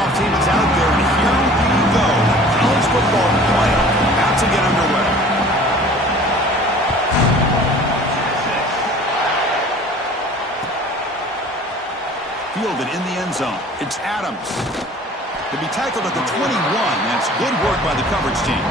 kickoff team is out there, and here we go. College football playoff about to get underway. Fielded in the end zone. It's Adams. To be tackled at the 21. That's good work by the coverage team.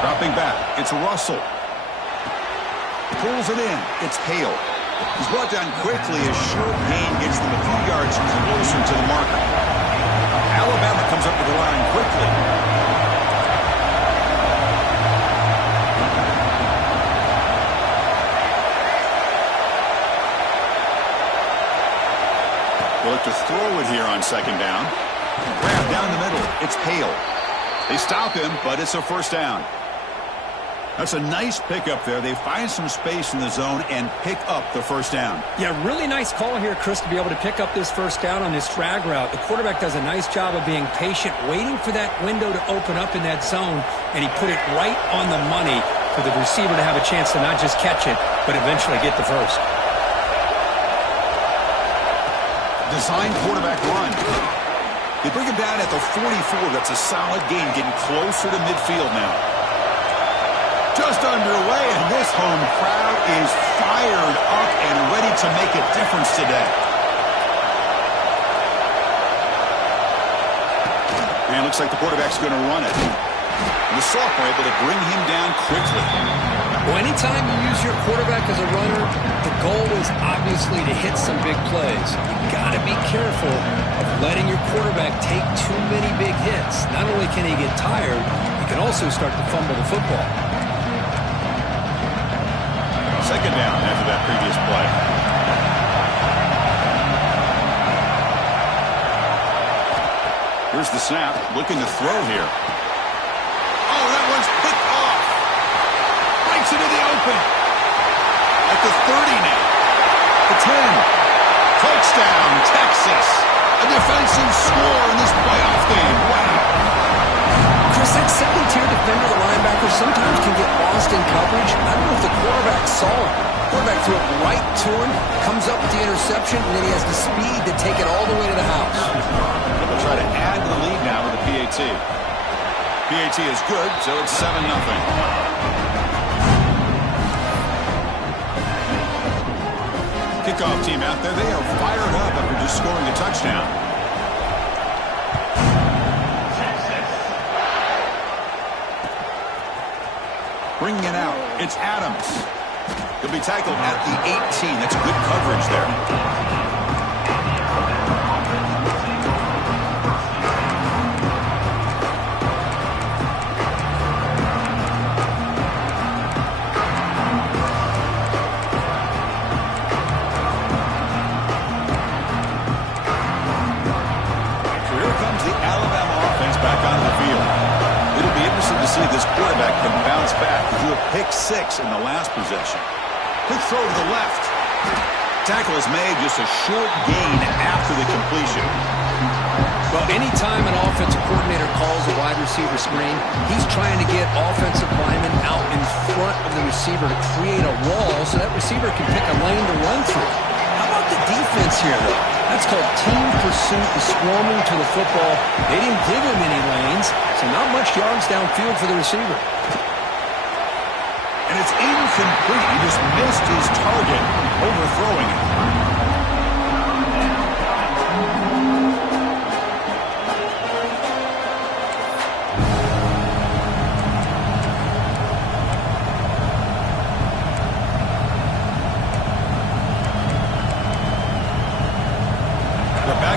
Dropping back. It's Russell. Pulls it in. It's Hale. He's brought down quickly as short gain gets them a few yards closer to the marker. Alabama comes up to the line quickly. They'll look to throw it here on second down. Grab down the middle. It's Hale. They stop him, but it's a first down. That's a nice pickup there. They find some space in the zone and pick up the first down. Yeah, really nice call here, Chris, to be able to pick up this first down on this drag route. The quarterback does a nice job of being patient, waiting for that window to open up in that zone, and he put it right on the money for the receiver to have a chance to not just catch it, but eventually get the first. Design quarterback run. They bring him down at the 44. That's a solid gain, getting closer to midfield now. Just underway, and this home crowd is fired up and ready to make a difference today. And it looks like the quarterback's going to run it. And the sophomore able to bring him down quickly. Well, anytime you use your quarterback as a runner, the goal is obviously to hit some big plays. You got to be careful of letting your quarterback take too many big hits. Not only can he get tired, he can also start to fumble the football. Second down after that previous play. Here's the snap. Looking to throw here. Oh, that one's picked off. Breaks into the open. At the 30 now. The 10. Touchdown, Texas. A defensive score in this playoff game. Wow. Chris, that second-tier defender, the linebacker, sometimes can get lost in coverage. I don't know if the quarterback saw it. The quarterback threw it right to him, comes up with the interception, and then he has the speed to take it all the way to the house. They'll try to add to the lead now with the PAT. PAT is good, so it's 7-0. Kickoff team out there, they are fired up after just scoring a touchdown. Bringing it out, it's Adams. He'll be tackled at the 18. That's good coverage there. See if this quarterback can bounce back. He drew a pick 6 in the last possession. Quick throw to the left. Tackle is made, just a short gain after the completion. Well, anytime an offensive coordinator calls a wide receiver screen, he's trying to get offensive linemen out in front of the receiver to create a wall so that receiver can pick a lane to run through. How about the defense here, though? That's called team pursuit, the swarming to the football. They didn't give him any lanes, so not much yards downfield for the receiver. And it's incomplete. He just missed his target, overthrowing it.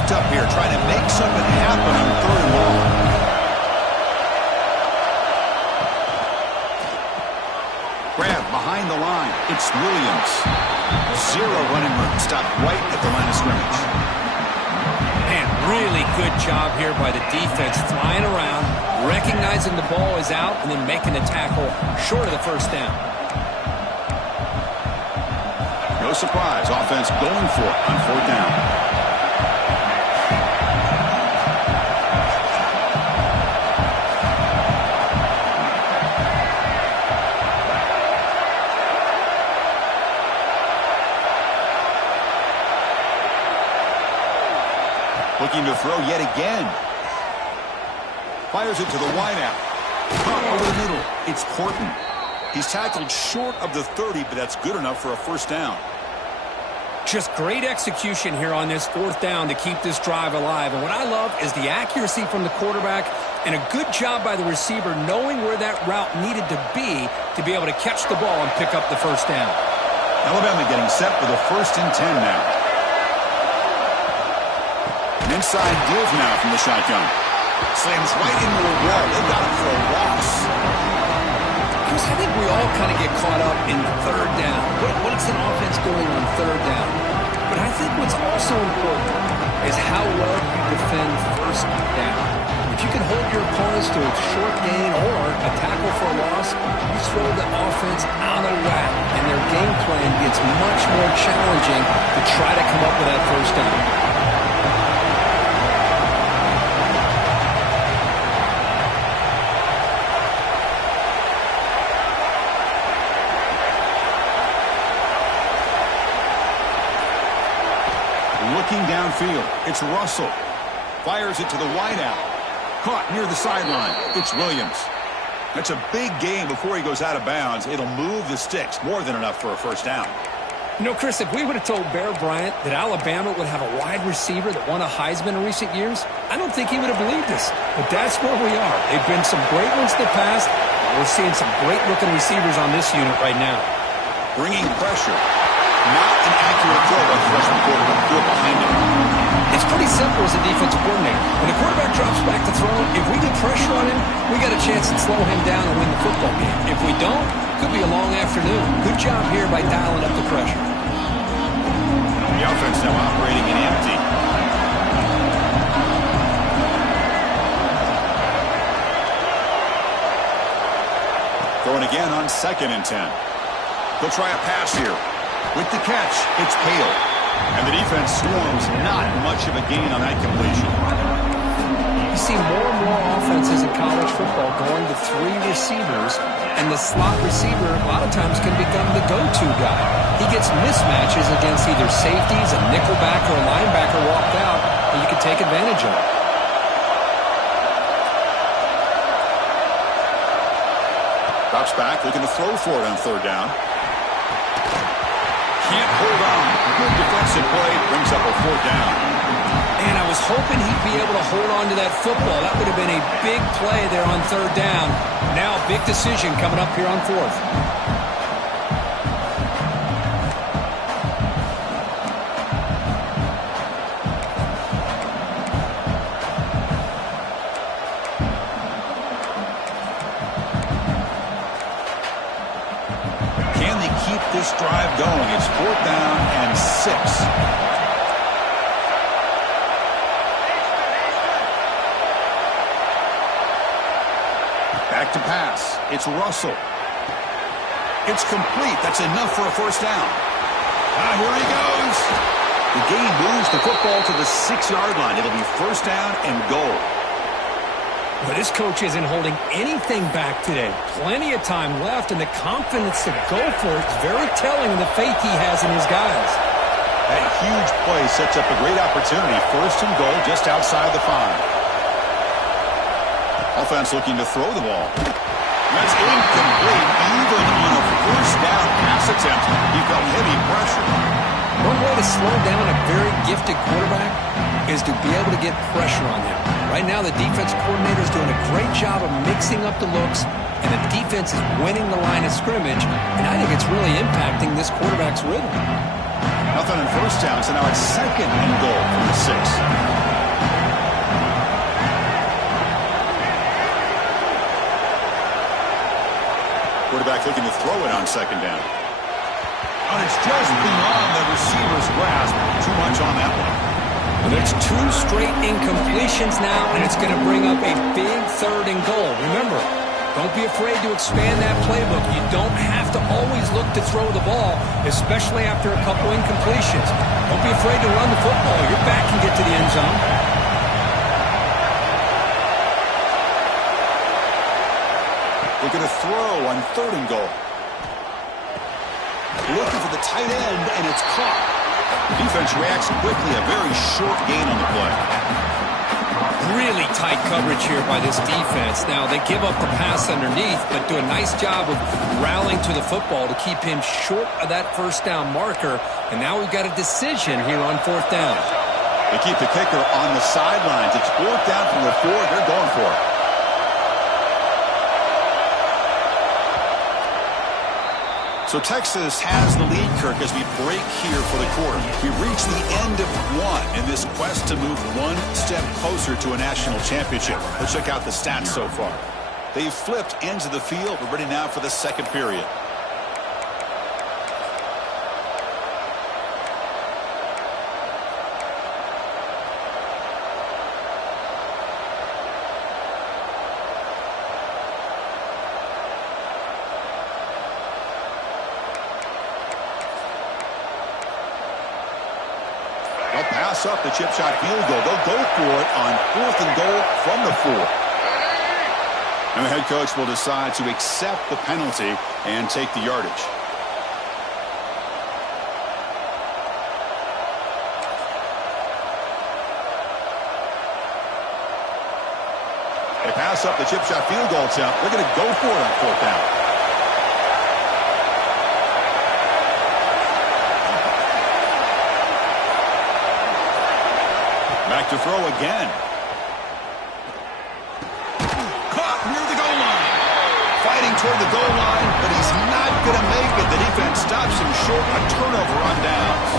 Up here trying to make something happen on 3rd and long. Grab behind the line. It's Williams. 0 running room. Stopped right at the line of scrimmage. Man, really good job here by the defense, flying around, recognizing the ball is out, and then making the tackle short of the first down. No surprise. Offense going for it on 4th down. Looking to throw yet again. Fires it to the wideout. Caught over the middle. It's Horton. He's tackled short of the 30, but that's good enough for a first down. Just great execution here on this fourth down to keep this drive alive. And what I love is the accuracy from the quarterback and a good job by the receiver knowing where that route needed to be able to catch the ball and pick up the first down. Alabama getting set with a 1st and 10 now. An inside give now from the shotgun. Slams right into a wall. They got it for a loss. Chris, I think we all kind of get caught up in third down. What's an offense doing on third down? But I think what's also important is how well you defend first down. If you can hold your opponents to a short gain or a tackle for a loss, you throw the offense out of whack, and their game plan gets much more challenging to try to come up with that first down. Looking downfield, it's Russell. Fires it to the wideout. Caught near the sideline. It's Williams. That's a big gain before he goes out of bounds. It'll move the sticks. More than enough for a first down. You know, Chris, if we would have told Bear Bryant that Alabama would have a wide receiver that won a Heisman in recent years, I don't think he would have believed us. But that's where we are. They've been some great ones in the past. We're seeing some great-looking receivers on this unit right now. Bringing pressure. Not an accurate throw by the freshman quarterback. Good behind him. It's pretty simple as a defensive coordinator. When the quarterback drops back to throw, if we get pressure on him, we got a chance to slow him down and win the football game. If we don't, could be a long afternoon. Good job here by dialing up the pressure. The offense now operating in empty. Throwing again on 2nd and 10. They'll try a pass here. With the catch, it's Hale. And the defense swarms. Not much of a gain on that completion. You see more and more offenses in college football going to 3 receivers, and the slot receiver a lot of times can become the go-to guy. He gets mismatches against either safeties, a nickelback, or a linebacker walked out, and you can take advantage of it. Drops back, looking to throw for it on 3rd down. Can't hold on. Good defensive play. Brings up a 4th down. And I was hoping he'd be able to hold on to that football. That would have been a big play there on 3rd down. Now a big decision coming up here on 4th. This drive going. It's 4th down and 6. Back to pass. It's Russell. It's complete. That's enough for a first down. Here he goes. The game moves the football to the 6-yard line. It'll be first down and goal. But this coach isn't holding anything back today. Plenty of time left, and the confidence to go for it is very telling of the faith he has in his guys. That huge play sets up a great opportunity. First and goal just outside the 5. Offense looking to throw the ball. That's incomplete. Even on a first down pass attempt, he felt heavy pressure. One way to slow down a very gifted quarterback is to be able to get pressure on him. Right now, the defense coordinator is doing a great job of mixing up the looks, and the defense is winning the line of scrimmage, and I think it's really impacting this quarterback's rhythm. Nothing on first down, so now it's 2nd and goal from the 6. Quarterback looking to throw it on 2nd down. And it's just beyond the receiver's grasp. Too much on that one. Well, there's 2 straight incompletions now, and it's going to bring up a big 3rd and goal. Remember, don't be afraid to expand that playbook. You don't have to always look to throw the ball, especially after a couple incompletions. Don't be afraid to run the football. Your back can get to the end zone. Looking to throw on 3rd and goal. Looking for the tight end, and it's caught. The defense reacts quickly, a very short gain on the play. Really tight coverage here by this defense. Now, they give up the pass underneath, but do a nice job of rallying to the football to keep him short of that first down marker. And now we've got a decision here on fourth down. They keep the kicker on the sidelines. It's fourth down from the 4. They're going for it. So Texas has the lead, Kirk, as we break here for the quarter. We've reached the end of one in this quest to move one step closer to a national championship. Let's check out the stats so far. They've flipped ends of the field. We're ready now for the second period. They'll pass up the chip shot field goal. They'll go for it on 4th and goal from the 4. And the head coach will decide to accept the penalty and take the yardage. They pass up the chip shot field goal attempt. They're going to go for it on 4th down. Back to throw again. Caught near the goal line. Fighting toward the goal line, but he's not going to make it. The defense stops him short. A turnover on downs.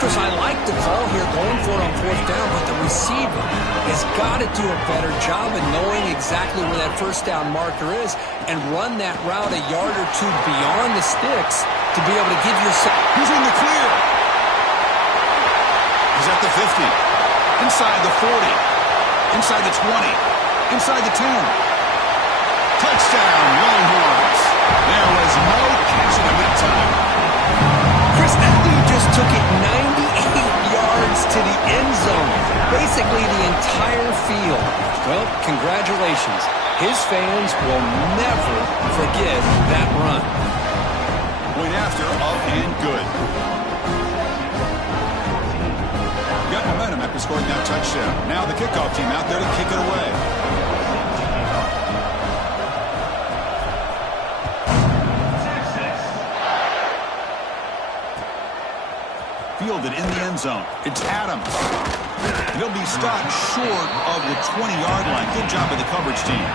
Chris, I like the call here going for it on 4th down, but the receiver has got to do a better job of knowing exactly where that first down marker is and run that route a yard or two beyond the sticks to be able to give yourself. He's in the clear. He's at the 50, inside the 40, inside the 20, inside the 10. Touchdown, Longhorns. There was no catching him that time. Chris, that dude just took it 98 yards to the end zone, basically the entire field. Well, congratulations. His fans will never forget that run. Point after, up and good. Got momentum after scoring that touchdown. Now the kickoff team out there to kick it away. Fielded in the end zone. It's Adams. He'll be stopped short of the 20-yard line. Good job by the coverage team.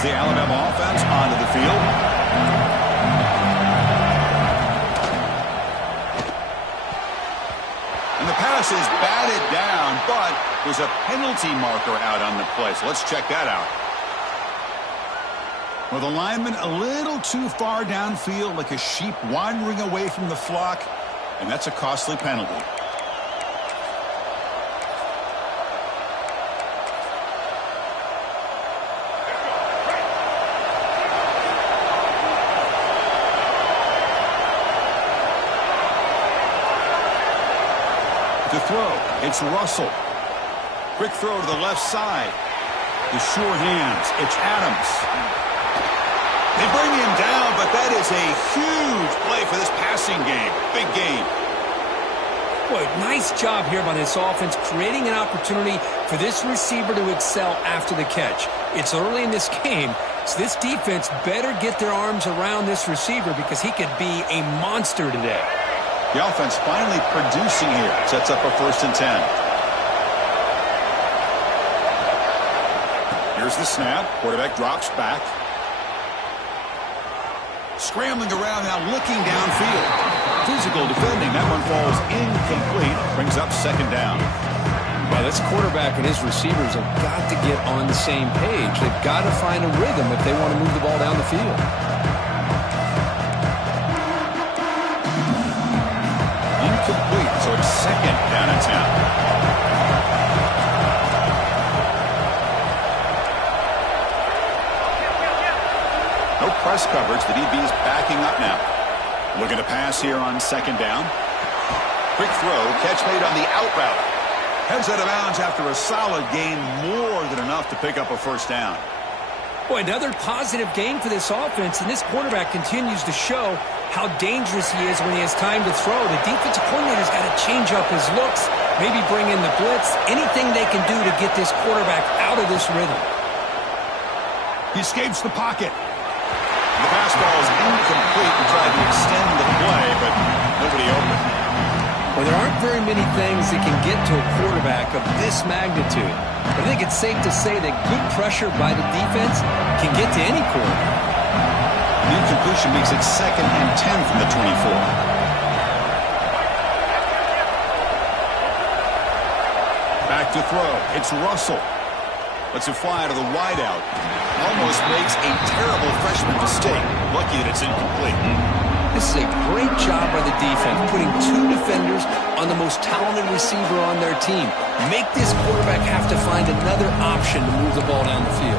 The Alabama offense onto the field. And the pass is batted down, but there's a penalty marker out on the play. So let's check that out. Well, the lineman a little too far downfield, like a sheep wandering away from the flock, and that's a costly penalty. To throw, it's Russell. Quick throw to the left side. The sure hands, it's Adams. They bring him down, but that is a huge play for this passing game. Big game. Boy, nice job here by this offense, creating an opportunity for this receiver to excel after the catch. It's early in this game, so this defense better get their arms around this receiver because he could be a monster today. The offense finally producing here. Sets up a 1st and 10. Here's the snap. Quarterback drops back. Scrambling around now, looking downfield. Physical defending. That one falls incomplete. Brings up 2nd down. Well, this quarterback and his receivers have got to get on the same page. They've got to find a rhythm if they want to move the ball down the field. Incomplete, so it's 2nd down and 10. press coverage. The DB's backing up now. Looking to pass here on second down. Quick throw. Catch made on the out route. Heads out of bounds after a solid gain. More than enough to pick up a first down. Boy, another positive game for this offense, and this quarterback continues to show how dangerous he is when he has time to throw. The defensive coordinator's got to change up his looks, maybe bring in the blitz, anything they can do to get this quarterback out of this rhythm. He escapes the pocket. The pass ball is incomplete and tried to extend the play, but nobody open. Well, there aren't very many things that can get to a quarterback of this magnitude. I think it's safe to say that good pressure by the defense can get to any quarterback. The incompletion makes it 2nd and 10 from the 24. Back to throw. It's Russell. Lets it fly out of the wideout. Almost makes a terrible freshman mistake. Lucky that it's incomplete. This is a great job by the defense, putting 2 defenders on the most talented receiver on their team. Make this quarterback have to find another option to move the ball down the field.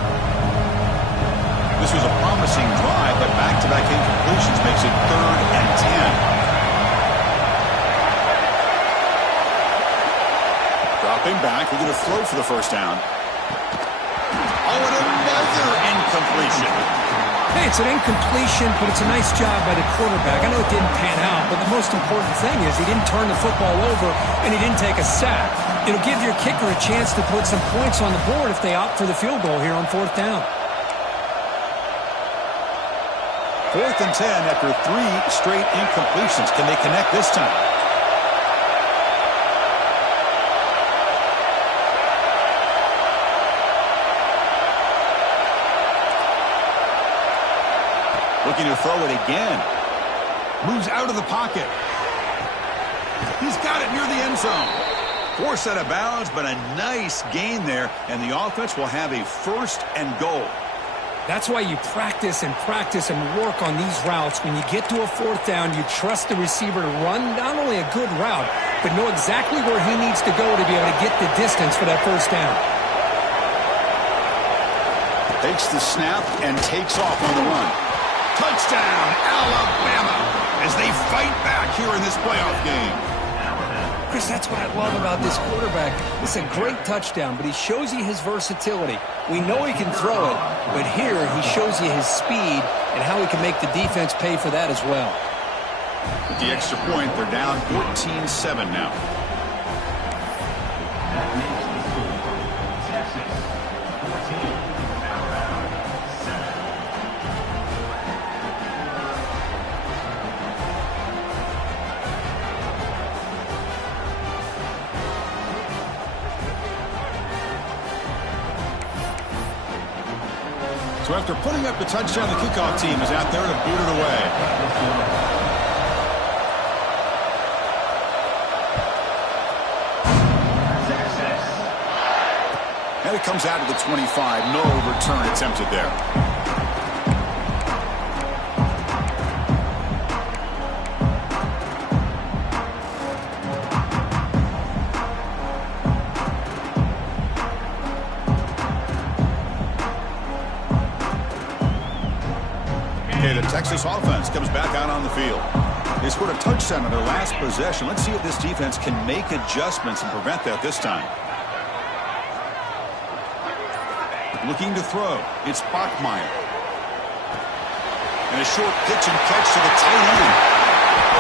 This was a promising drive, but back-to-back incompletions makes it 3rd and 10. Dropping back, we're going to throw for the first down. Oh, and another incompletion. Hey, it's an incompletion, but it's a nice job by the quarterback. I know it didn't pan out, but the most important thing is he didn't turn the football over and he didn't take a sack. It'll give your kicker a chance to put some points on the board if they opt for the field goal here on 4th down. 4th and 10 after 3 straight incompletions. Can they connect this time? Looking to throw it again. Moves out of the pocket. He's got it near the end zone. Forced out of bounds, but a nice gain there, and the offense will have a 1st and goal. That's why you practice and work on these routes. When you get to a 4th down, you trust the receiver to run not only a good route, but know exactly where he needs to go to be able to get the distance for that first down. Takes the snap and takes off on the run. Touchdown, Alabama, as they fight back here in this playoff game. Chris, that's what I love about this quarterback. It's a great touchdown, but he shows you his versatility. We know he can throw it, but here he shows you his speed and how he can make the defense pay for that as well. With the extra point, they're down 14-7 now. So after putting up the touchdown, the kickoff team is out there to boot it away. And it comes out to the 25. No return attempted there. Texas offense comes back out on the field. They scored a touchdown on their last possession. Let's see if this defense can make adjustments and prevent that this time. Looking to throw. It's Bachmeier. And a short pitch and catch to the tight end.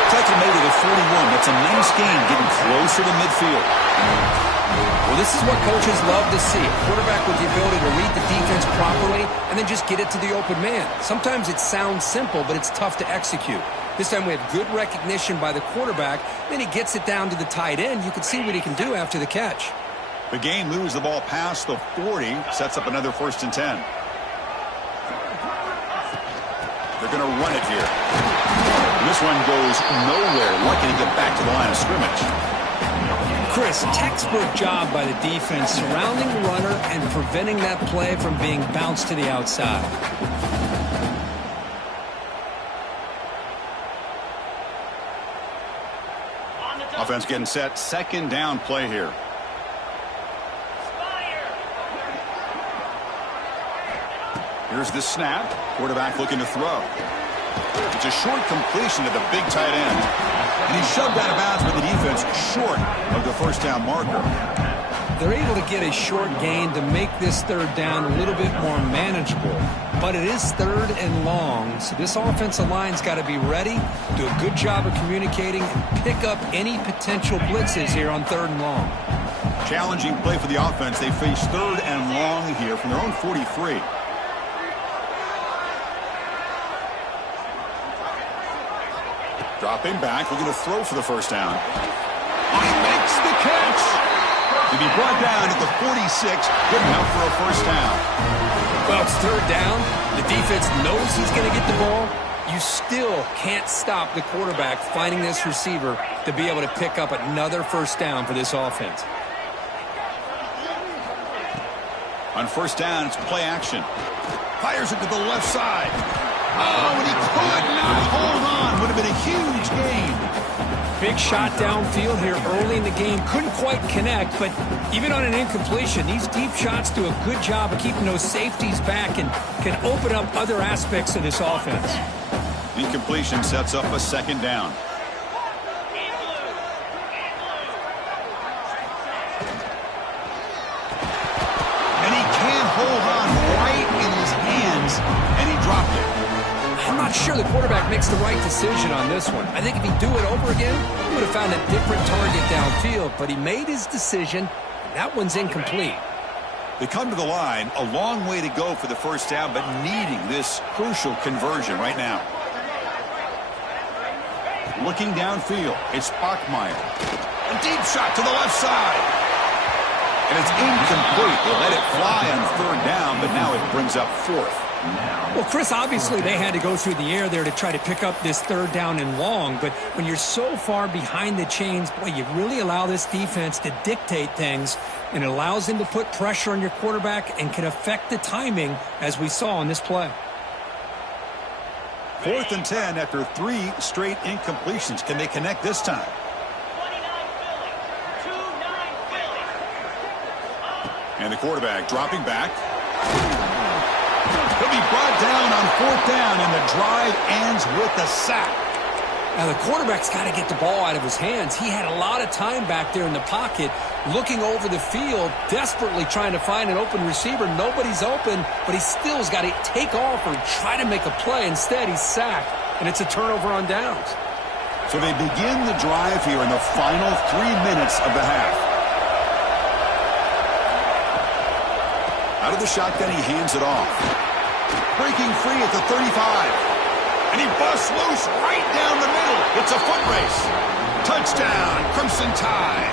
Tackle made it at 41. That's a nice gain, getting closer to midfield. Well, this is what coaches love to see. A quarterback with the ability to read the defense properly and then just get it to the open man. Sometimes it sounds simple, but it's tough to execute. This time we have good recognition by the quarterback. Then he gets it down to the tight end. You can see what he can do after the catch. The gain moves the ball past the 40, sets up another 1st and 10. They're going to run it here. And this one goes nowhere. Lucky to get back to the line of scrimmage. Chris, textbook job by the defense surrounding the runner and preventing that play from being bounced to the outside. Offense getting set. 2nd down play here. Here's the snap. Quarterback looking to throw. It's a short completion to the big tight end. And he's shoved out of bounds with the defense short of the first down marker. They're able to get a short gain to make this third down a little bit more manageable. But it is third and long, so this offensive line's got to be ready, do a good job of communicating, and pick up any potential blitzes here on third and long. Challenging play for the offense. They face third and long here from their own 43. Dropping back, looking to throw for the first down. He makes the catch. To be brought down at the 46, good enough for a first down. Well, it's third down. The defense knows he's going to get the ball. You still can't stop the quarterback finding this receiver to be able to pick up another first down for this offense. On first down, it's play action. Fires it to the left side. Oh, and he could not hold on. Would have been a huge gain. Big shot downfield here early in the game. Couldn't quite connect, but even on an incompletion, these deep shots do a good job of keeping those safeties back and can open up other aspects of this offense. Incompletion sets up a second down. And he can't hold on right in his hands, and he dropped it. I'm not sure the quarterback makes the right decision on this one. I think if he'd do it over again, he would have found a different target downfield, but he made his decision, and that one's incomplete. They come to the line, a long way to go for the first down, but needing this crucial conversion right now. Looking downfield, it's Bachmeier. A deep shot to the left side. And it's incomplete. They let it fly on third down, but now it brings up fourth. Well, Chris, obviously they had to go through the air there to try to pick up this third down and long, but when you're so far behind the chains, boy, you really allow this defense to dictate things, and it allows them to put pressure on your quarterback and can affect the timing, as we saw in this play. 4th and 10 after 3 straight incompletions. Can they connect this time? And the quarterback dropping back. He'll be brought down on 4th down, and the drive ends with a sack. Now, the quarterback's got to get the ball out of his hands. He had a lot of time back there in the pocket, looking over the field, desperately trying to find an open receiver. Nobody's open, but he still has got to take off or try to make a play. Instead, he's sacked, and it's a turnover on downs. So they begin the drive here in the final 3 minutes of the half. Out of the shotgun, he hands it off. Breaking free at the 35. And he busts loose right down the middle. It's a foot race. Touchdown, Crimson Tide.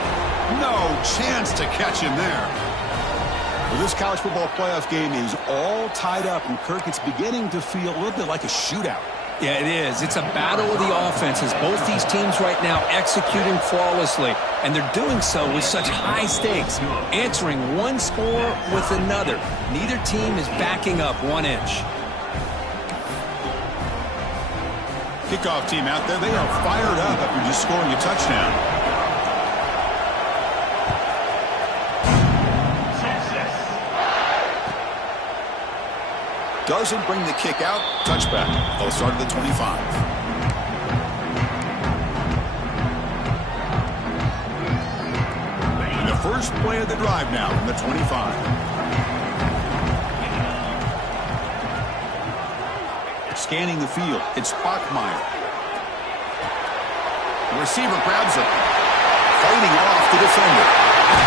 No chance to catch him there. Well, this college football playoff game is all tied up, and Kirk, it's beginning to feel a little bit like a shootout. Yeah, it is. It's a battle of the offenses. Both these teams right now executing flawlessly, and they're doing so with such high stakes, answering one score with another. Neither team is backing up 1 inch. Kickoff team out there, they are fired up after just scoring a touchdown. Doesn't bring the kick out. Touchback. They'll start at the 25. And the first play of the drive now from the 25. Scanning the field. It's Bachmeier. The receiver grabs it. Fighting off the defender.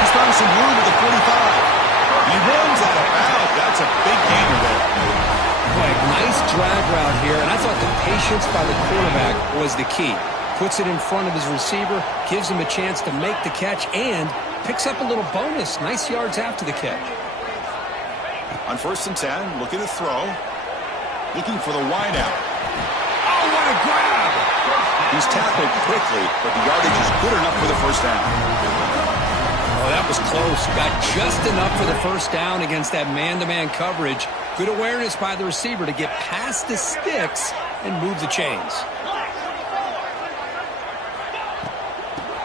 He's found some room at the 45. He runs out of bounds. That's a big gainer there. Boy, nice drag route here, and I thought the patience by the quarterback was the key. Puts it in front of his receiver, gives him a chance to make the catch, and picks up a little bonus. Nice yards after the catch. On 1st and 10, looking to throw. Looking for the wideout. Oh, what a grab! He's tackled quickly, but the yardage is good enough for the first down. Oh, that was close. Got just enough for the first down against that man-to-man coverage. Good awareness by the receiver to get past the sticks and move the chains.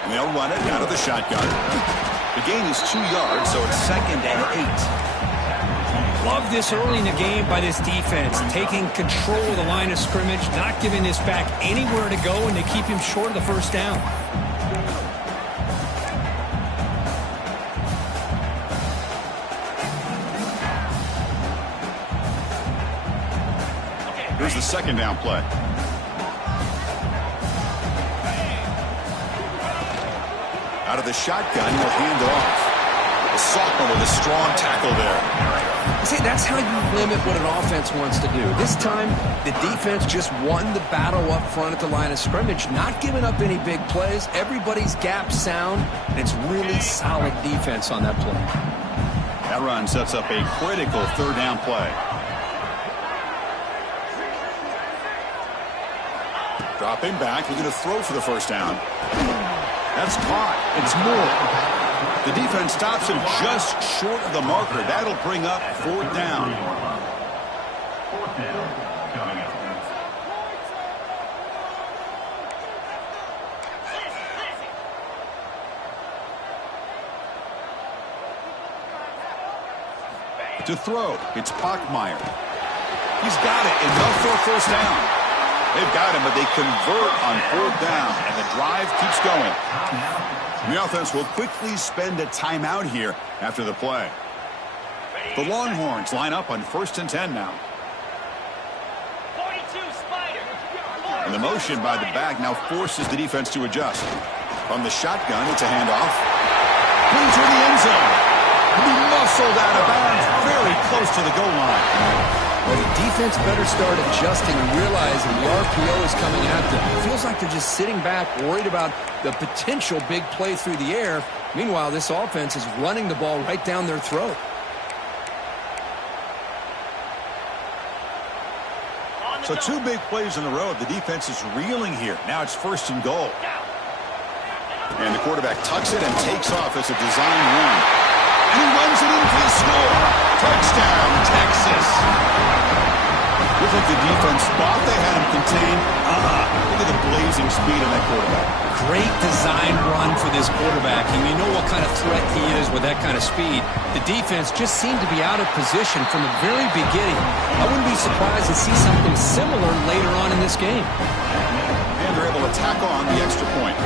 And they'll run it out of the shotgun. The gain is 2 yards, so it's 2nd and 8. Love this early in the game by this defense, taking control of the line of scrimmage, not giving this back anywhere to go, and they keep him short of the first down. Here's the second down play. Out of the shotgun, he'll hand it off. The sophomore with a strong tackle there. See, that's how you limit what an offense wants to do. This time, the defense just won the battle up front at the line of scrimmage, not giving up any big plays. Everybody's gap sound, and it's really solid defense on that play. That run sets up a critical third down play. Dropping back, looking to throw for the first down. That's caught. It's Moore. The defense stops him just short of the marker. That'll bring up fourth down. To throw, it's Bachmeyer. He's got it. Enough for a first down. They've got him, but they convert on fourth down, and the drive keeps going. The offense will quickly spend a timeout here after the play. The Longhorns line up on 1st and 10 now. And the motion by the back now forces the defense to adjust. From the shotgun, it's a handoff. Into the end zone. He muscled out of bounds very close to the goal line. Well, the defense better start adjusting and realizing the RPO is coming at them. It feels like they're just sitting back, worried about the potential big play through the air. Meanwhile, this offense is running the ball right down their throat. So 2 big plays in a row. The defense is reeling here. Now it's 1st and goal. And the quarterback tucks it and takes off as a design run. And he runs it in for the score. Touchdown, Texas. Looks like the defense thought they had him contained. Look at the blazing speed of that quarterback. Great design run for this quarterback, and you know what kind of threat he is with that kind of speed. The defense just seemed to be out of position from the very beginning. I wouldn't be surprised to see something similar later on in this game. And they're able to tack on the extra point.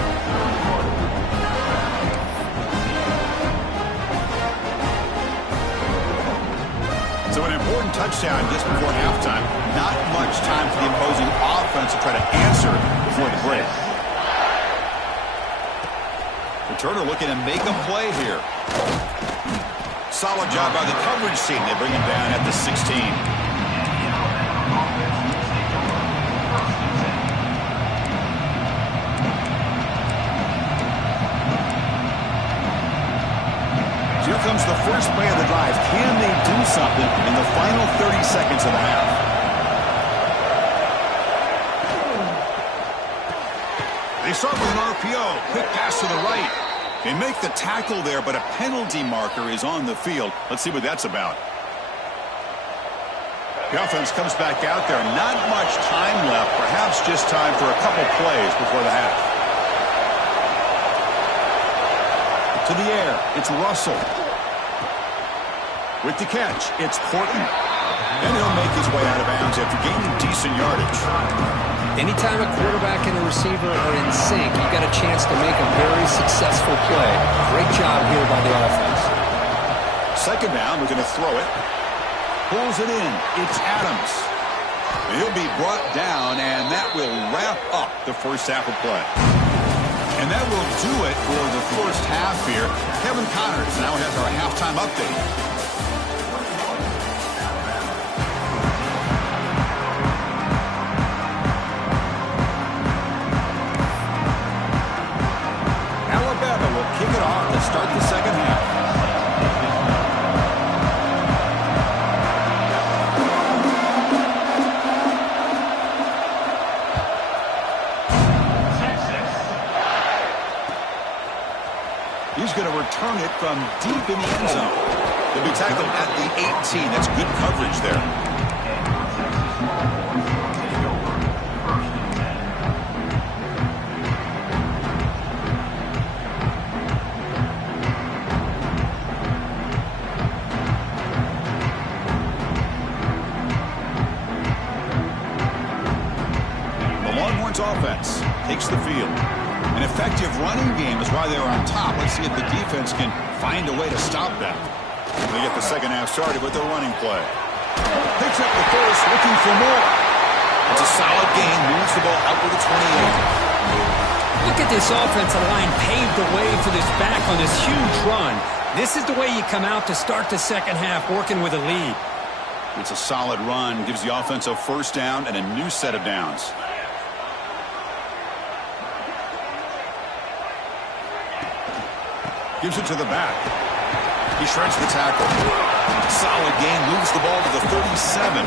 So an important touchdown just before halftime. Not much time for the opposing offense to try to answer before the break. Returner looking to make a play here. Solid job by the coverage team. They bring him down at the 16. Here comes the first play of the drive. Can they do something in the final 30 seconds of the half? They start with an RPO. Quick pass to the right. They make the tackle there, but a penalty marker is on the field. Let's see what that's about. The offense comes back out there. Not much time left. Perhaps just time for a couple plays before the half. To the air, it's Russell. With the catch, it's Portman. And he'll make his way out of bounds after gaining decent yardage. Anytime a quarterback and a receiver are in sync, you've got a chance to make a very successful play. Great job here by the offense. Second down, we're going to throw it. Pulls it in. It's Adams. And he'll be brought down, and that will wrap up the first half of play. And that will do it for the first half here. Kevin Connors now has our halftime update. Alabama will kick it off to start the second half. He's going to return it from deep in the end zone. He'll be tackled at the 18. That's good coverage there. Patriots offense takes the field. An effective running game is why they were on top. Let's see if the defense can find a way to stop them. They get the second half started with their running play. Picks up the first, looking for more. It's a solid gain, moves the ball out to the 28. Look at this offensive line paved the way for this back on this huge run. This is the way you come out to start the second half, working with a lead. It's a solid run, gives the offense a first down and a new set of downs. Gives it to the back. He shreds the tackle. Solid gain, moves the ball to the 37.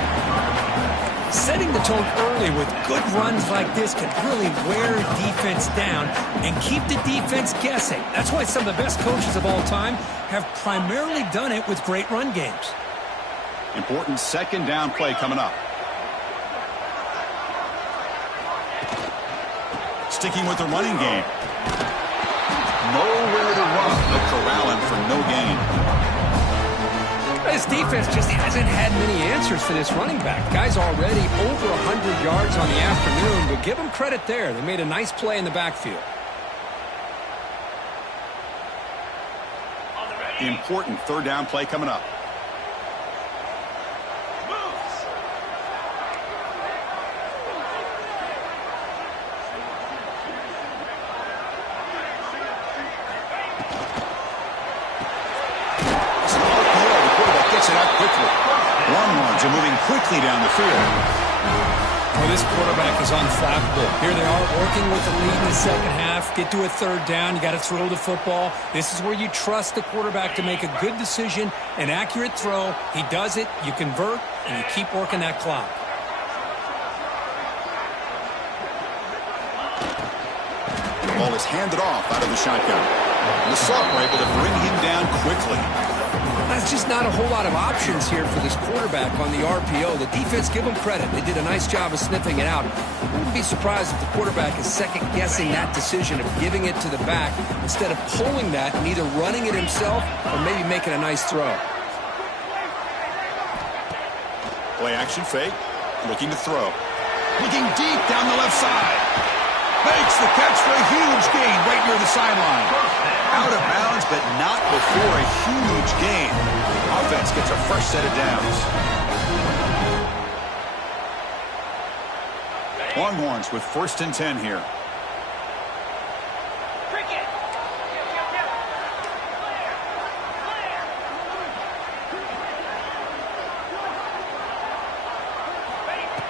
Setting the tone early with good runs like this can really wear defense down and keep the defense guessing. That's why some of the best coaches of all time have primarily done it with great run games. Important second down play coming up. Sticking with the running game. Nowhere to run. They'll corral him for no gain. This defense just hasn't had many answers for this running back. Guy's already over 100 yards on the afternoon, but give him credit there. They made a nice play in the backfield. Important third down play coming up. Longhorns are moving quickly down the field. Well, this quarterback is unflappable. Here they are working with the lead in the second half. Get to a third down. You got to throw the football. This is where you trust the quarterback to make a good decision, an accurate throw. He does it. You convert, and you keep working that clock. The ball is handed off out of the shotgun. The Salt were able to bring him down quickly. That's just not a whole lot of options here for this quarterback on the RPO. The defense, give them credit. They did a nice job of sniffing it out. I wouldn't be surprised if the quarterback is second-guessing that decision of giving it to the back instead of pulling that and either running it himself or maybe making a nice throw. Play action fake. Looking to throw. Looking deep down the left side. Makes the catch for a huge gain right near the sideline. Out of bounds, but not before a huge gain. Offense gets a fresh set of downs. Longhorns with 1st and 10 here.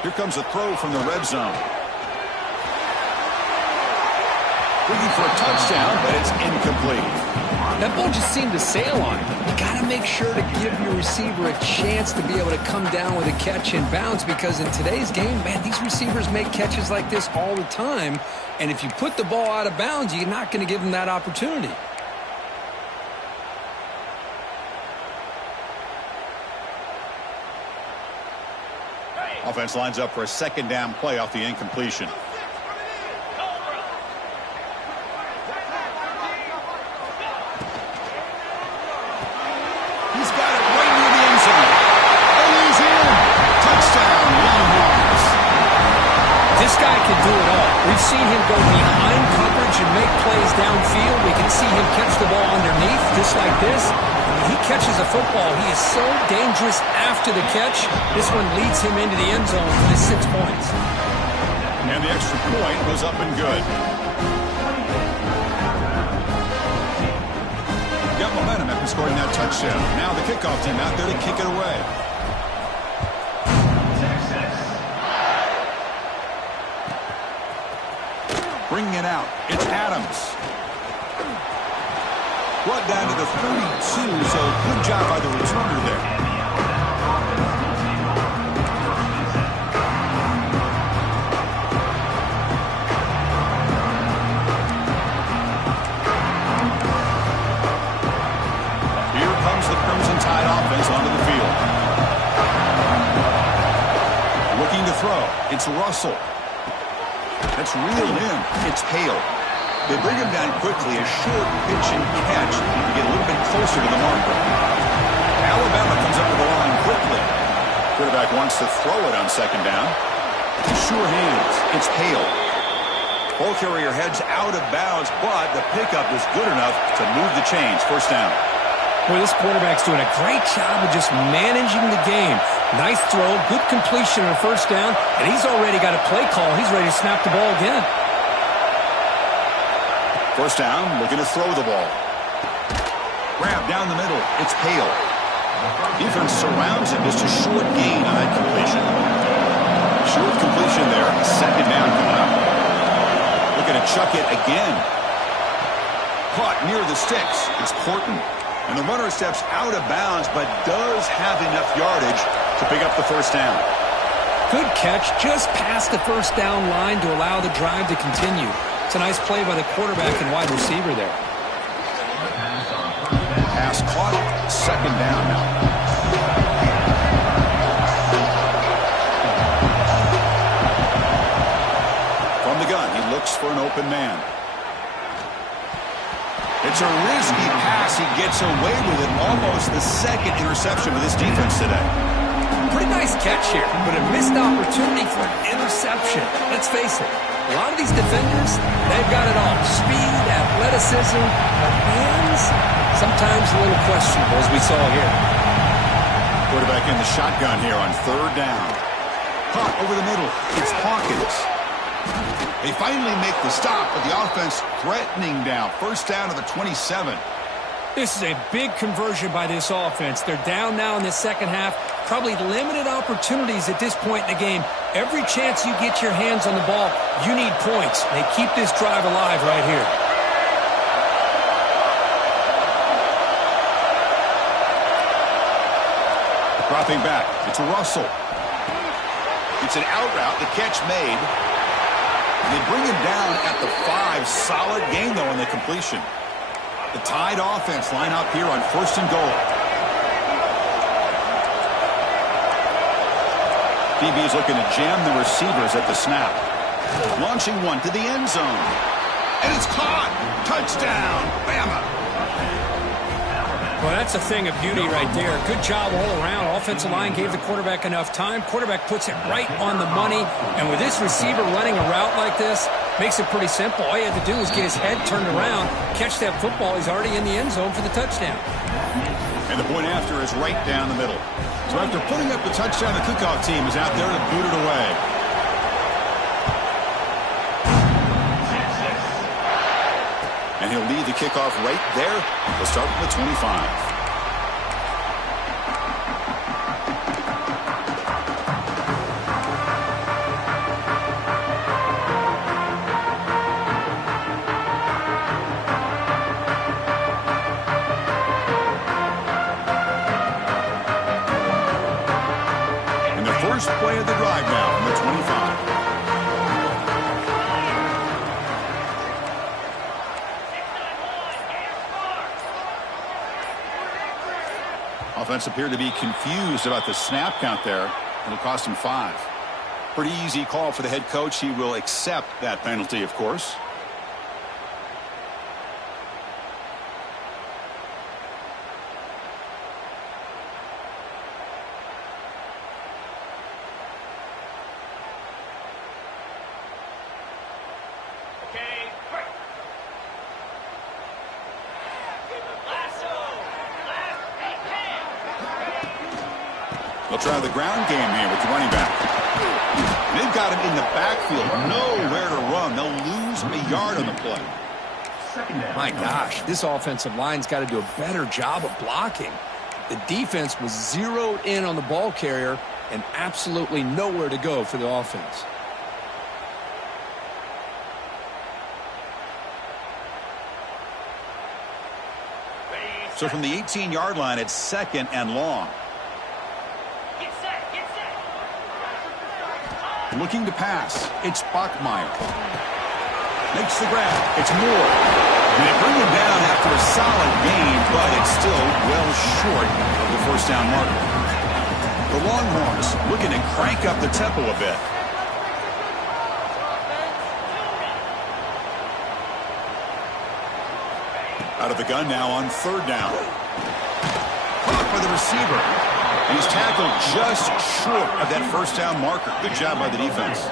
Here comes a throw from the red zone. Looking for a touchdown, but it's incomplete. That ball just seemed to sail on him. You got to make sure to give your receiver a chance to be able to come down with a catch and bounce, because in today's game, man, these receivers make catches like this all the time. And if you put the ball out of bounds, you're not going to give them that opportunity. Offense lines up for a second down play off the incompletion. He's got it right near the end zone. And he's in. Touchdown, Longhorns. This guy can do it all. We've seen him go behind coverage and make plays downfield. We can see him catch the ball underneath, just like this. When he catches a football, he is so dangerous after the catch. This one leads him into the end zone for the 6 points. And the extra point was up and good. Got momentum after scoring that touchdown. Now the kickoff team out there to kick it away. Bringing it out. It's Adams. Brought down to the 32, so good job by the returner there. Here comes the Crimson Tide offense onto the field. Looking to throw. It's Russell. That's reeled in. It's Hale. They bring him down quickly, a short pitch and catch to get a little bit closer to the marker. Alabama comes up with the line quickly. Quarterback wants to throw it on second down. Sure hands. It's Hale. Ball carrier heads out of bounds, but the pickup is good enough to move the chains. First down. Boy, this quarterback's doing a great job of just managing the game. Nice throw, good completion on a first down, and he's already got a play call. He's ready to snap the ball again. First down, looking to throw the ball. Grab down the middle. It's Hale. Defense surrounds him. Just a short gain on that completion. Short completion there. Second down coming up. Looking to chuck it again. Caught near the sticks. It's Horton. And the runner steps out of bounds, but does have enough yardage to pick up the first down. Good catch, just past the first down line to allow the drive to continue. It's a nice play by the quarterback and wide receiver there. Pass caught, second down now. From the gun, he looks for an open man. It's a risky pass. He gets away with it. Almost the second interception with this defense today. Pretty nice catch here, but a missed opportunity for an interception. Let's face it, a lot of these defenders, they've got it all. Speed, athleticism, but hands, sometimes a little questionable, as we saw here. Quarterback in the shotgun here on third down. Caught over the middle. It's Hawkins. They finally make the stop, but the offense threatening down. First down to the 27. This is a big conversion by this offense. They're down now in the second half. Probably limited opportunities at this point in the game. Every chance you get your hands on the ball, you need points. They keep this drive alive right here. Dropping back. It's Russell. It's an out route. The catch made. They bring him down at the 5. Solid gain, though, on the completion. The Tide offense line up here on first and goal. DB's looking to jam the receivers at the snap. Launching one to the end zone. And it's caught. Touchdown, BAMA. Well, that's a thing of beauty right there. Good job all around. Offensive line gave the quarterback enough time. Quarterback puts it right on the money. And with this receiver running a route like this, makes it pretty simple. All you have to do is get his head turned around, catch that football. He's already in the end zone for the touchdown. And the point after is right down the middle. So after putting up the touchdown, the kickoff team is out there to boot it away. And he'll lead the kickoff right there. He'll start from the 25. And the first play of the drive now from the 25. Offense appeared to be confused about the snap count there. It'll cost him 5. Pretty easy call for the head coach. He will accept that penalty, of course. They'll try the ground game here with the running back. They've got him in the backfield. Nowhere to run. They'll lose a yard on the play. My gosh, this offensive line's got to do a better job of blocking. The defense was zeroed in on the ball carrier and absolutely nowhere to go for the offense. So from the 18-yard line, it's second and long. Looking to pass. It's Bachmeier. Makes the grab. It's Moore. And they bring him down after a solid gain, but it's still well short of the first down marker. The Longhorns looking to crank up the tempo a bit. Out of the gun now on third down. Caught by the receiver. And he's tackled just short of that first down marker. Good job by the defense.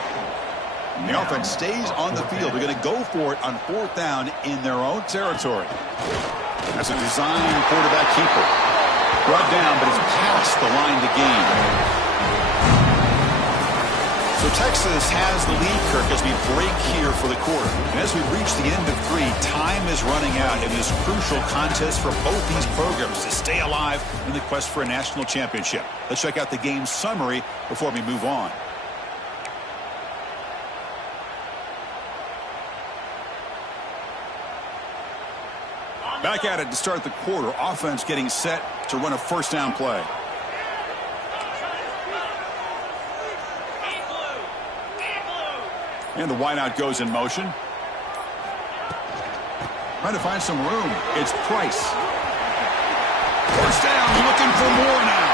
The offense stays on the field. They're going to go for it on 4th down in their own territory. That's a design quarterback keeper. Brought down, but it's past the line to gain. So Texas has the lead, Kirk, as we break here for the quarter. And as we reach the end of 3, time is running out in this crucial contest for both these programs to stay alive in the quest for a national championship. Let's check out the game summary before we move on. Back at it to start the quarter. Offense getting set to run a 1st down play. And the wideout goes in motion. Trying to find some room. It's Price. 1st down, looking for more now.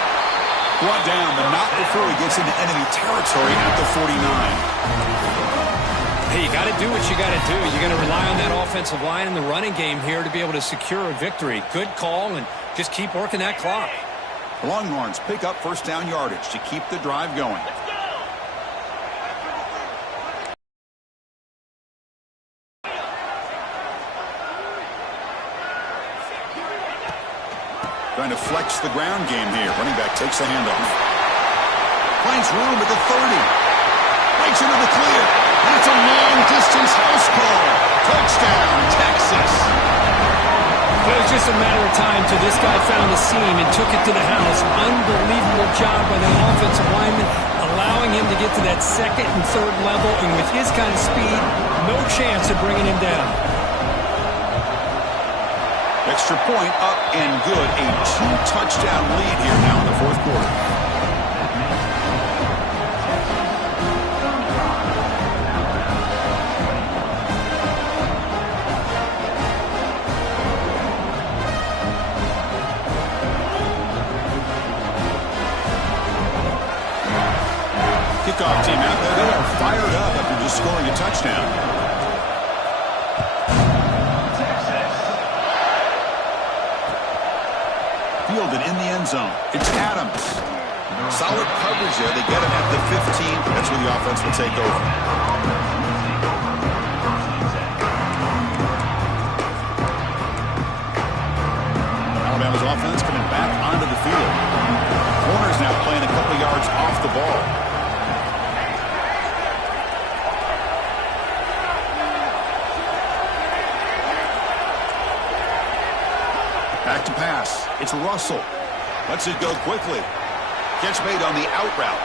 Brought down, but not before he gets into enemy territory at the 49. Hey, you got to do what you got to do. You're going to rely on that offensive line in the running game here to be able to secure a victory. Good call, and just keep working that clock. The Longhorns pick up 1st down yardage to keep the drive going. Trying to flex the ground game here. Running back takes the handoff. Finds room at the 30. Breaks into the clear. And it's a long-distance house call. Touchdown, Texas. Well, it was just a matter of time till this guy found the seam and took it to the house. Unbelievable job by the offensive lineman, allowing him to get to that 2nd and 3rd level. And with his kind of speed, no chance of bringing him down. Extra point up and good. A 2-touchdown lead here now in the 4th quarter. Kickoff team out there. They are fired up after just scoring a touchdown. Fielded in the end zone. It's Adams. Solid coverage there. They get him at the 15. That's where the offense will take over. Alabama's offense coming back onto the field. Corners now playing a couple yards off the ball. Back to pass. It's Russell. Lets it go quickly. Catch made on the out route.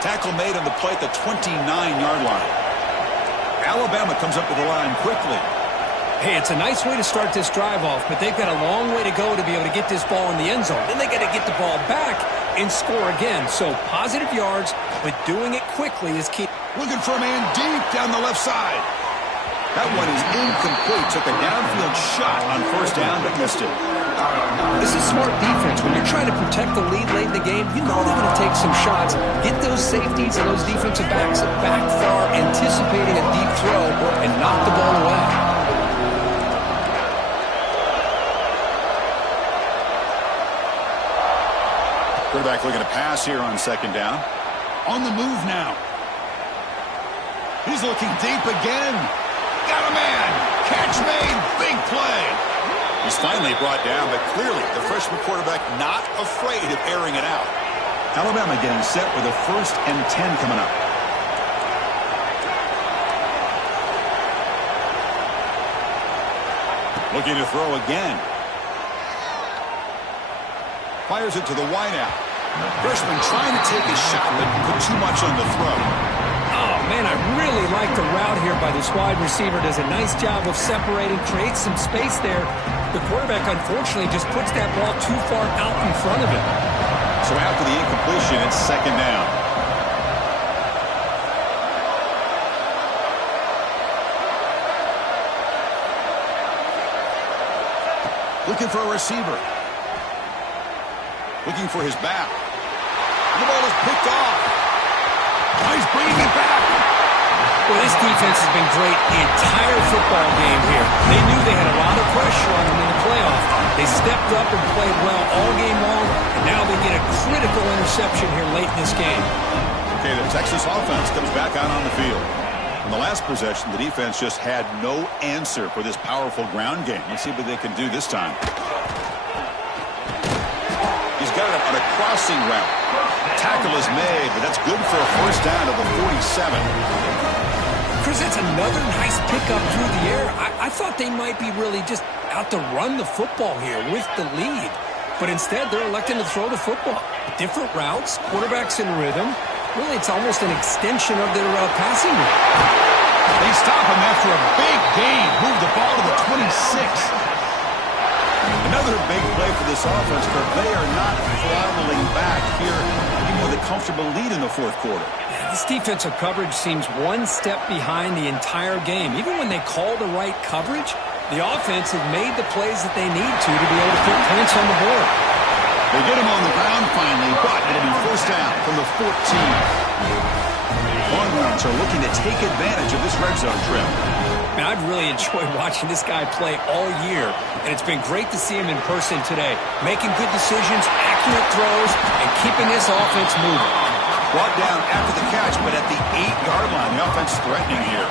Tackle made on the play at the 29-yard line. Alabama comes up to the line quickly. Hey, it's a nice way to start this drive off, but they've got a long way to go to be able to get this ball in the end zone. Then they got to get the ball back and score again. So positive yards, but doing it quickly is key. Looking for a man deep down the left side. That one is incomplete. Took a downfield shot on 1st down, but missed it. This is smart defense. When you're trying to protect the lead late in the game, you know they're going to take some shots. Get those safeties and those defensive backs back far, anticipating a deep throw, and knock the ball away. Quarterback looking to pass here on 2nd down. On the move now. He's looking deep again. Got a man. Catch made. Big play. He's finally brought down, but clearly the freshman quarterback not afraid of airing it out. Alabama getting set with a 1st and 10 coming up. Looking to throw again. Fires it to the wideout. Freshman trying to take a shot, but put too much on the throw. Oh, man, I really like the route here by this wide receiver. Does a nice job of separating, creates some space there. The quarterback, unfortunately, just puts that ball too far out in front of him. So after the incompletion, it's 2nd down. Looking for a receiver. Looking for his back. The ball is picked off. Oh, he's bringing it back. Well, this defense has been great the entire football game here. They knew they had a lot of pressure on them in the playoff. They stepped up and played well all game long, and now they get a critical interception here late in this game. Okay, the Texas offense comes back out on the field. In the last possession, the defense just had no answer for this powerful ground game. Let's see what they can do this time. He's got it on a crossing route. Tackle is made, but that's good for a first down to the 47. Chris, that's another nice pickup through the air. I thought they might be really just out to run the football here with the lead. But instead, they're electing to throw the football. Different routes, quarterbacks in rhythm. Really, it's almost an extension of their passing route. They stop him after a big gain. Move the ball to the 26. Another big play for this offense, but they are not throttling back here, even with a comfortable lead in the fourth quarter. Yeah, this defensive coverage seems one step behind the entire game. Even when they call the right coverage, the offense has made the plays that they need to be able to put points on the board. They get him on the ground finally, but it'll be first down from the 14. Hornets are looking to take advantage of this red zone trip. Man, I've really enjoyed watching this guy play all year, and it's been great to see him in person today, making good decisions, accurate throws, and keeping this offense moving. Brought down after the catch, but at the 8-yard line, the offense threatening here.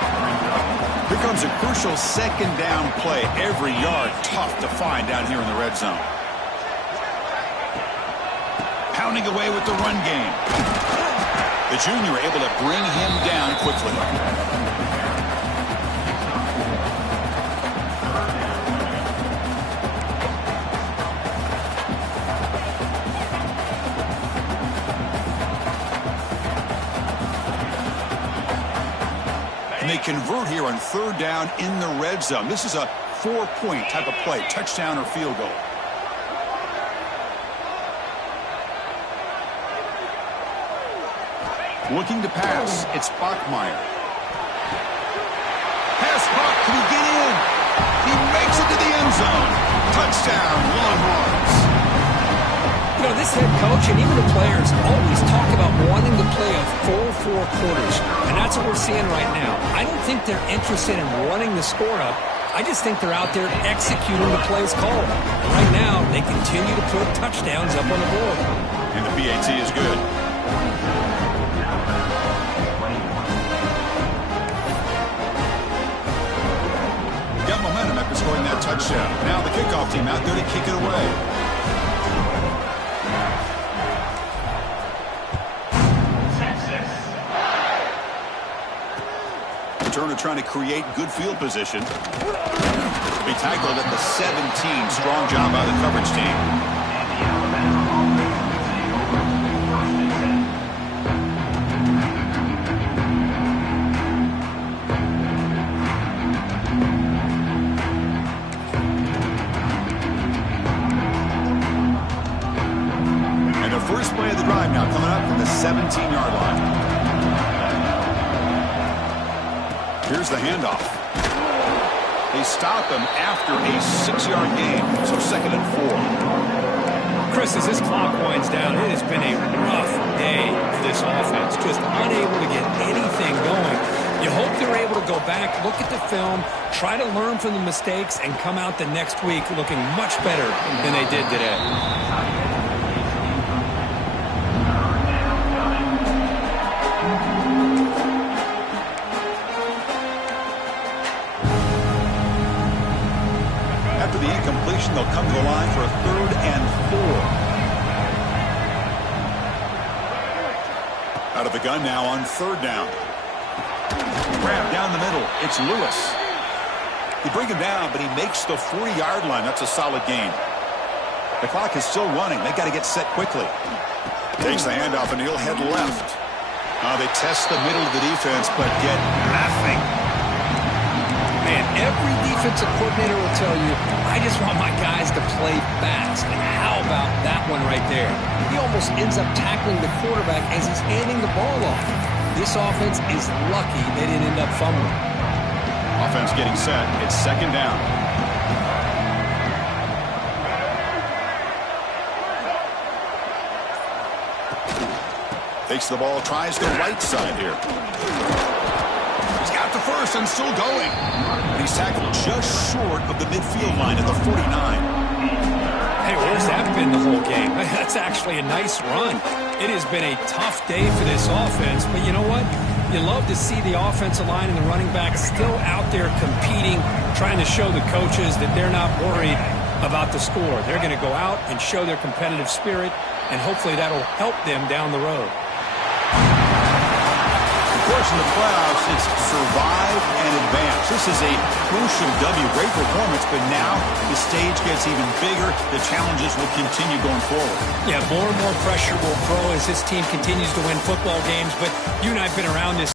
Here comes a crucial second down play. Every yard tough to find down here in the red zone. Pounding away with the run game. The junior able to bring him down quickly. And they convert here on third down in the red zone. This is a 4-point type of play, touchdown or field goal. Looking to pass, it's Bachmeier. Pass Bach, can he get in? He makes it to the end zone. Touchdown, Longhorns. You know, this head coach and even the players always talk about wanting to play a full 4 quarters, and that's what we're seeing right now. I don't think they're interested in running the score up. I just think they're out there executing the plays called. Right now, they continue to put touchdowns up on the board. And the PAT is good. Got momentum after scoring that touchdown. Now the kickoff team out there to kick it away. Turner trying to create good field position. Be tackled at the 17. Strong job by the coverage team. And the first play of the drive now coming up from the 17-yard line. Here's the handoff. They stop him after a 6-yard gain, so 2nd and 4. Chris, as this clock winds down, it has been a rough day for this offense. Just unable to get anything going. You hope they're able to go back, look at the film, try to learn from the mistakes, and come out the next week looking much better than they did today. After the incompletion, they'll come to the line for a 3rd and 4. Out of the gun now on 3rd down. Grab down the middle. It's Lewis. He bring him down, but he makes the 40-yard line. That's a solid gain. The clock is still running. They got to get set quickly. Takes the handoff, and he'll head left. They test the middle of the defense, but get nothing. Man, every defensive coordinator will tell you, I just want my guys to play fast. And how about that one right there? He almost ends up tackling the quarterback as he's handing the ball off. This offense is lucky they didn't end up fumbling. Offense getting set. It's 2nd down. Takes the ball, tries the right side here. He's got the first and still going. He's tackled just short of the midfield line at the 49. Hey, where's that been the whole game? That's actually a nice run. It has been a tough day for this offense, but you know what? You love to see the offensive line and the running back still out there competing, trying to show the coaches that they're not worried about the score. They're going to go out and show their competitive spirit, and hopefully that'll help them down the road. Of course, in the playoffs, it's survive and advance. This is a crucial W. Great performance, but now the stage gets even bigger. The challenges will continue going forward. Yeah, more and more pressure will grow as this team continues to win football games, but you and I have been around this